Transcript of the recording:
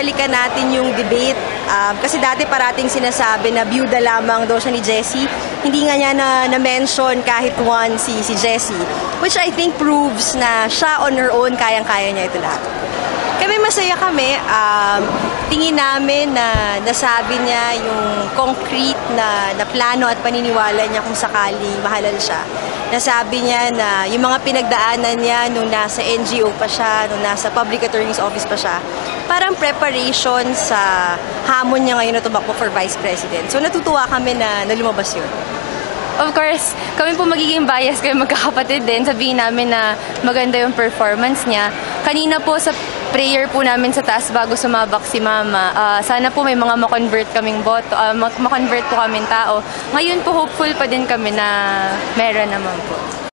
balikan natin yung debate. Kasi dati parating sinasabi na byuda lamang daw siya ni Jessie. Hindi nga niya na-mention kahit one si Jessie. Which I think proves na siya on her own, kayang-kaya niya ito lahat. Kami masaya kami. Tingin namin na nasabi niya yung concrete na plano at paniniwala niya kung sakaling mahalal siya. Nasabi niya na yung mga pinagdaanan niya nung nasa NGO pa siya, nung nasa Public Attorney's Office pa siya, parang preparation sa hamon niya ngayon na tumakbo for Vice President. So natutuwa kami na lumabas yun. Of course, kami po magiging bias kayo magkakapatid din. Sabihin namin na maganda yung performance niya. Kanina po sa prayer po namin sa taas bago sumabak si Mama, sana po may mga makonvert kaming boto, makonvert po kaming tao. Ngayon po hopeful pa din kami na meron naman po.